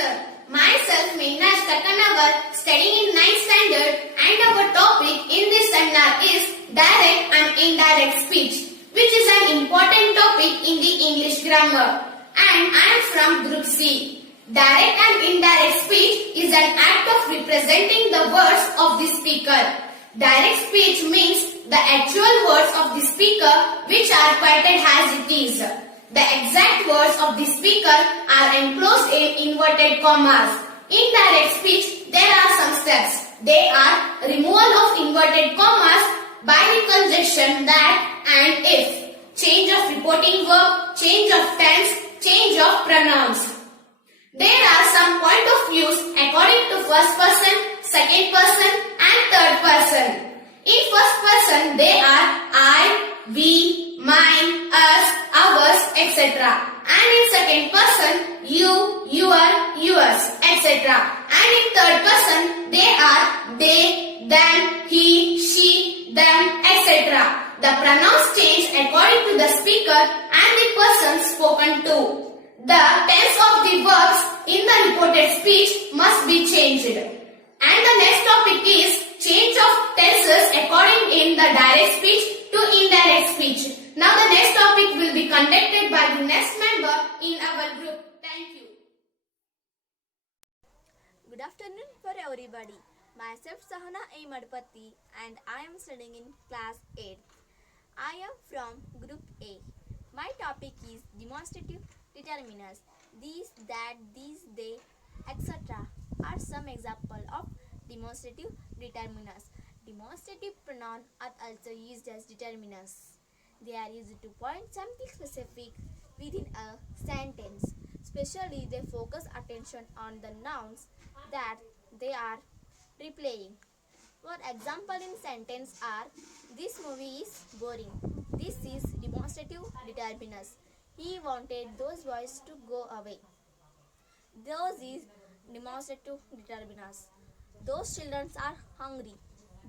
sir. Myself Meghna Stakanavar, studying in 9th standard, and our topic in this seminar is direct and indirect speech, which is an important topic in the English grammar. And I am from Group C. Direct and indirect speech is an act of representing the words of the speaker. Direct speech means the actual words of the speaker which are quoted as it is. The exact words of the speaker are enclosed in inverted commas. In direct speech, there are some steps. They are removal of inverted commas by the conjunction that and if, change of reporting verb, change of tense, change of pronouns. There are some point of views according to first person, second person and third person. In first person, they are I, we, mine, us, ours, etc. And in second person, you, your, yours, etc. And in third person, they are they, them, he, she, them, etc. The pronouns change according to the speaker and the person spoken to. The tense of the verbs in the reported speech must be changed. And the next topic is change of tenses according in the direct speech to indirect speech. Now the next topic will be conducted by the next member in our group. Thank you. Good afternoon for everybody. Myself Sahana A. Madpati and I am studying in class 8. I am from group A. My topic is demonstrative determiners. These, that, these, they, etc. are some examples of demonstrative determiners. Demonstrative pronouns are also used as determiners. They are used to point something specific within a sentence. Especially they focus attention on the nouns that they are replaying. For example in sentence are, this movie is boring. This is demonstrative determiners. He wanted those boys to go away. Those is demonstrative determiners. Those children are hungry.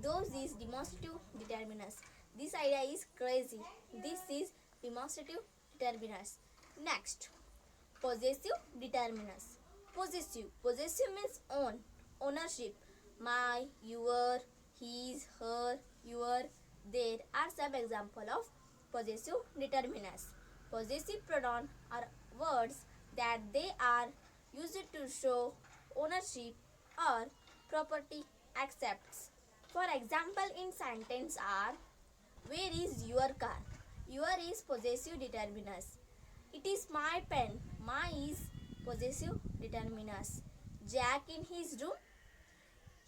Those is demonstrative determiners. This idea is crazy. This is demonstrative determiners. Next, possessive determiners. Possessive means own, ownership. My, your, his, her, your, their are some example of possessive determiners. Possessive pronouns are words that they are used to show ownership or property accepts. For example in sentence are, where is your car? Your is possessive determiners. It is my pen. My is possessive determiners. Jack in his room.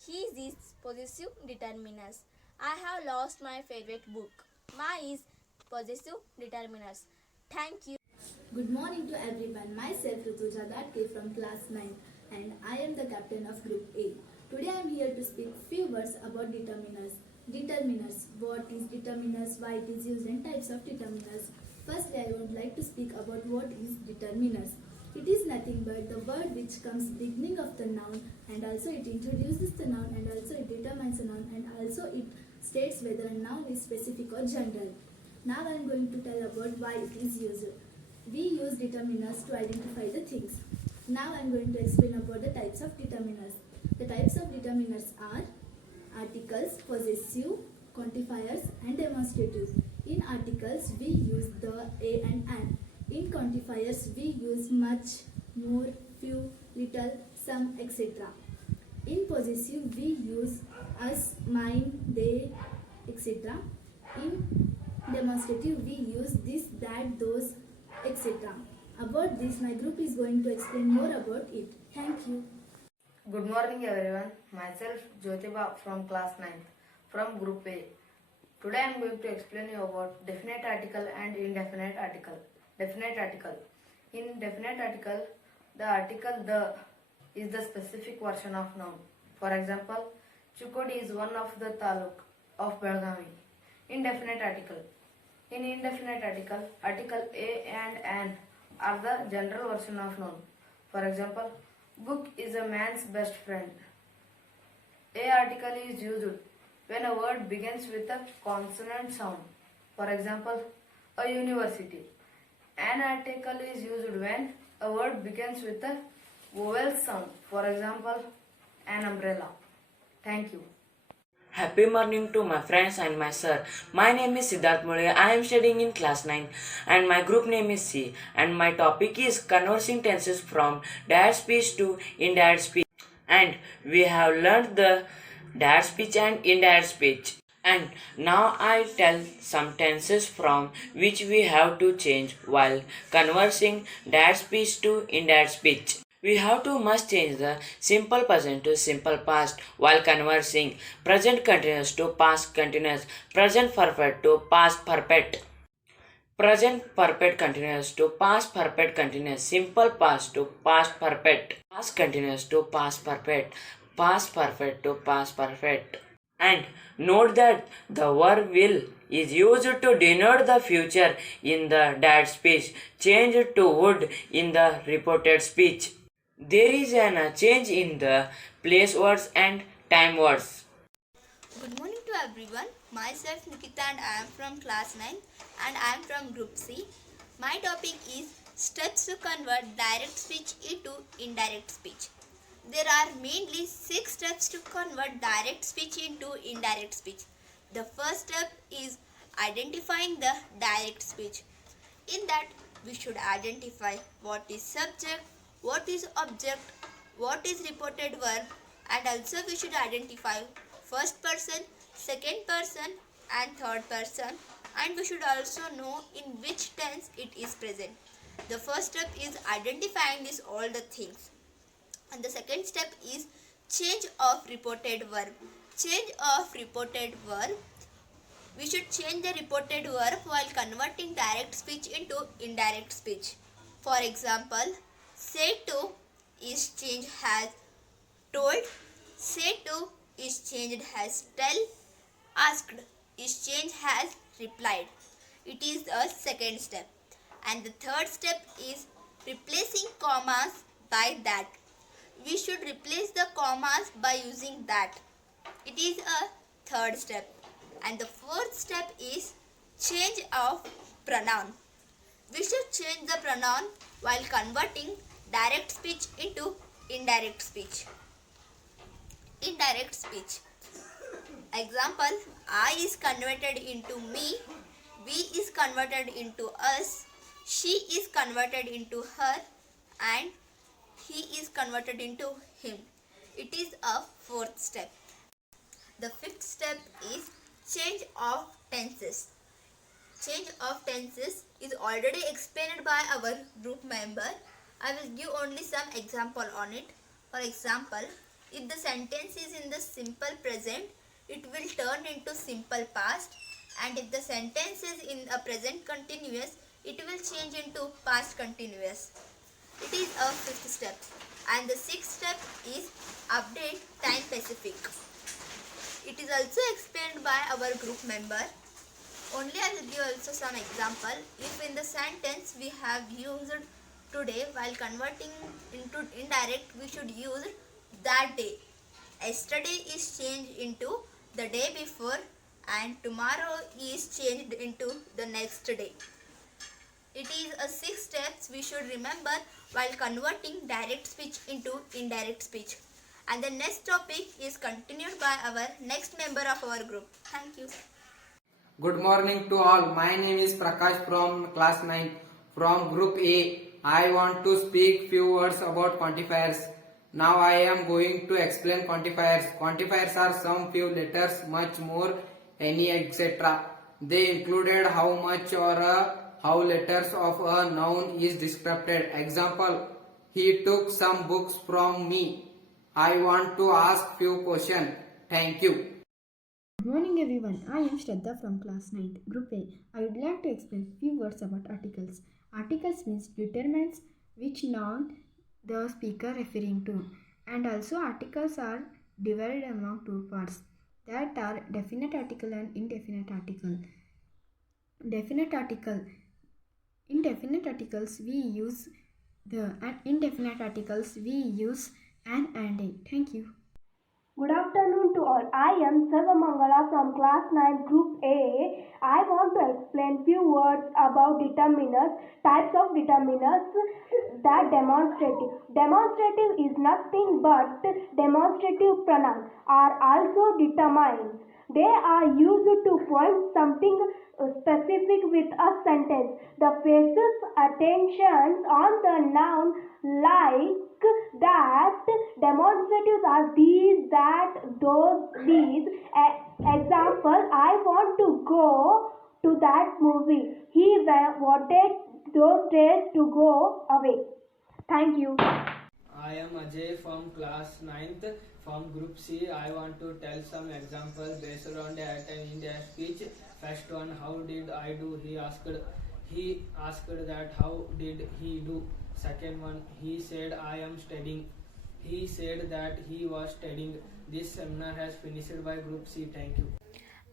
His is possessive determiners. I have lost my favorite book. My is possessive determiners. Thank you. Good morning to everyone. Myself Rutuja Gatke from class 9 and I am the captain of group A. Today I am here to speak few words about determiners. Determiners. What is determiners, why it is used and types of determiners. Firstly, I would like to speak about what is determiners. It is nothing but the word which comes beginning of the noun and also it introduces the noun and also it determines the noun and also it states whether a noun is specific or general. Now I am going to tell about why it is used. We use determiners to identify the things. Now I am going to explain about the types of determiners. The types of determiners are articles, possessive, quantifiers and demonstrative. In articles we use the a and an. In quantifiers we use much, more, few, little, some, etc. In possessive we use us, mine, they, etc. In demonstrative we use this, that, those, etc. About this my group is going to explain more about it. Thank you. Good morning everyone. Myself Jyotiba from class 9th from group A. Today I am going to explain you about definite article and indefinite article. Definite article. In definite article, the article the is the specific version of noun. For example, Chukodi is one of the taluk of Belgavi. Indefinite article. In indefinite article, article a and an are the general version of noun. For example, book is a man's best friend. A article is used when a word begins with a consonant sound. For example, a university. An article is used when a word begins with a vowel sound. For example, an umbrella. Thank you. Happy morning to my friends and my sir. My name is Siddharth Mule. I am studying in class 9 and my group name is C and my topic is conversing tenses from direct speech to indirect speech. And we have learned the direct speech and indirect speech. And now I tell some tenses from which we have to change while conversing direct speech to indirect speech. We have to must change the simple present to simple past while conversing present continuous to past continuous, present perfect to past perfect, present perfect continuous to past perfect continuous, simple past to past perfect, past continuous to past perfect to past perfect. And note that the verb will is used to denote the future in the direct speech, changed to would in the reported speech. There is a change in the place words and time words. Good morning to everyone. Myself Nikita and I am from class 9 and I am from group C. My topic is steps to convert direct speech into indirect speech. There are mainly 6 steps to convert direct speech into indirect speech. The first step is identifying the direct speech. In that, we should identify what is subject, what is object, what is reported verb, and also we should identify first person, second person, and third person, and we should also know in which tense it is present. The first step is identifying these all the things. And the second step is change of reported verb. Change of reported verb. We should change the reported verb while converting direct speech into indirect speech. For example, say to is changed as told, say to is changed as tell, asked is changed as replied. It is the second step. And the third step is replacing commas by that. We should replace the commas by using that. It is a third step. And the fourth step is change of pronoun. We should change the pronoun while converting direct speech into indirect speech. Indirect speech. Example, I is converted into me, we is converted into us, she is converted into her, and he is converted into him. It is a fourth step. The fifth step is change of tenses. Change of tenses is already explained by our group member. I will give only some example on it. For example, if the sentence is in the simple present, it will turn into simple past, and if the sentence is in a present continuous, it will change into past continuous. It is a fifth step. And the sixth step is update time specific. It is also explained by our group member. Only I will give also some example. If in the sentence we have used today, while converting into indirect, we should use that day. Yesterday is changed into the day before, and tomorrow is changed into the next day. It is a 6 steps we should remember while converting direct speech into indirect speech. And the next topic is continued by our next member of our group. Thank you. Good morning to all. My name is Prakash from class 9 from group A. I want to speak few words about quantifiers. Now I am going to explain quantifiers. Quantifiers are some few letters, much more, any, etc. They included how much or how letters of a noun is described. Example, he took some books from me. I want to ask few questions. Thank you. Good morning everyone, I am Shraddha from class 9, group A. I would like to explain few words about articles. Articles means determines which noun the speaker referring to, and also articles are divided among two parts, that are definite article and indefinite article. Definite article. In definite articles we use the, and indefinite articles we use an and a. Thank you. Good afternoon to all. I am Sarvamangala from class 9 group A. I want to explain few words about determiners, types of determiners. that demonstrative. Demonstrative is nothing but demonstrative pronouns are also determined. They are used to point something specific with a sentence. The faces attentions on the noun like that. Demonstratives are these, that, those, these. Example, I want to go to that movie. He wanted those days to go away. Thank you. I am Ajay from class 9th from group C. I want to tell some examples based on that in their speech. First one, how did I do? He asked that how did he do? Second one, he said I am studying. He said that he was studying. This seminar has finished by group C. Thank you.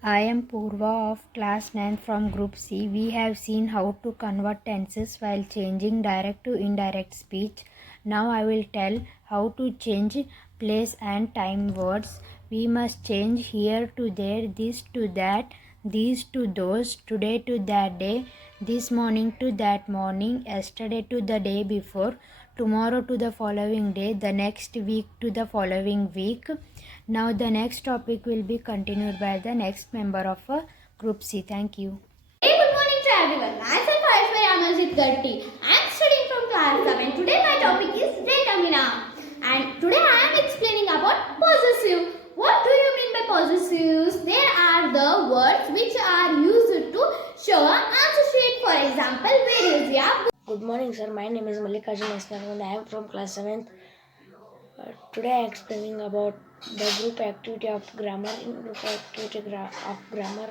I am Purva of class 9 from group C. We have seen how to convert tenses while changing direct to indirect speech. Now I will tell how to change place and time words. We must change here to there, this to that, these to those, today to that day, this morning to that morning, yesterday to the day before, tomorrow to the following day, the next week to the following week. Now the next topic will be continued by the next member of group C. Thank you. Hey, good morning to everyone. Myself Aishwarya Amarjit Gatti. I am studying from class 7. Today my topic is determiner. And today I am explaining about possessive. What do you mean by possessives? There are the words which are used to show an associate. For example, where is ya? Good morning, sir. My name is Mallikarjun Esnar and I am from class 7th. Today I am explaining about the group activity of grammar. In group activity of grammar,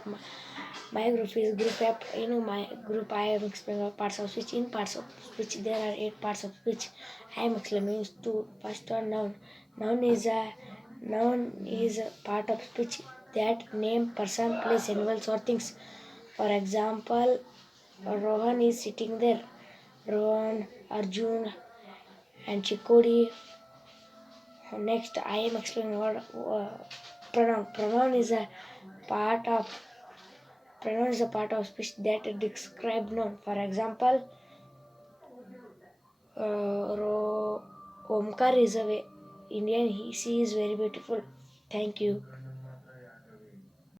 my group is group F. In my group I am explaining about parts of speech. In parts of speech there are 8 parts of speech. I am explaining to first one, noun. Noun is a part of speech that name, person, place, animals or things. For example, Rohan is sitting there. Rohan, Arjun and Chikodi. Next, I am explaining what pronoun. Pronoun is a part of speech that describe noun. For example, Omkar is a Indian. She is very beautiful. Thank you.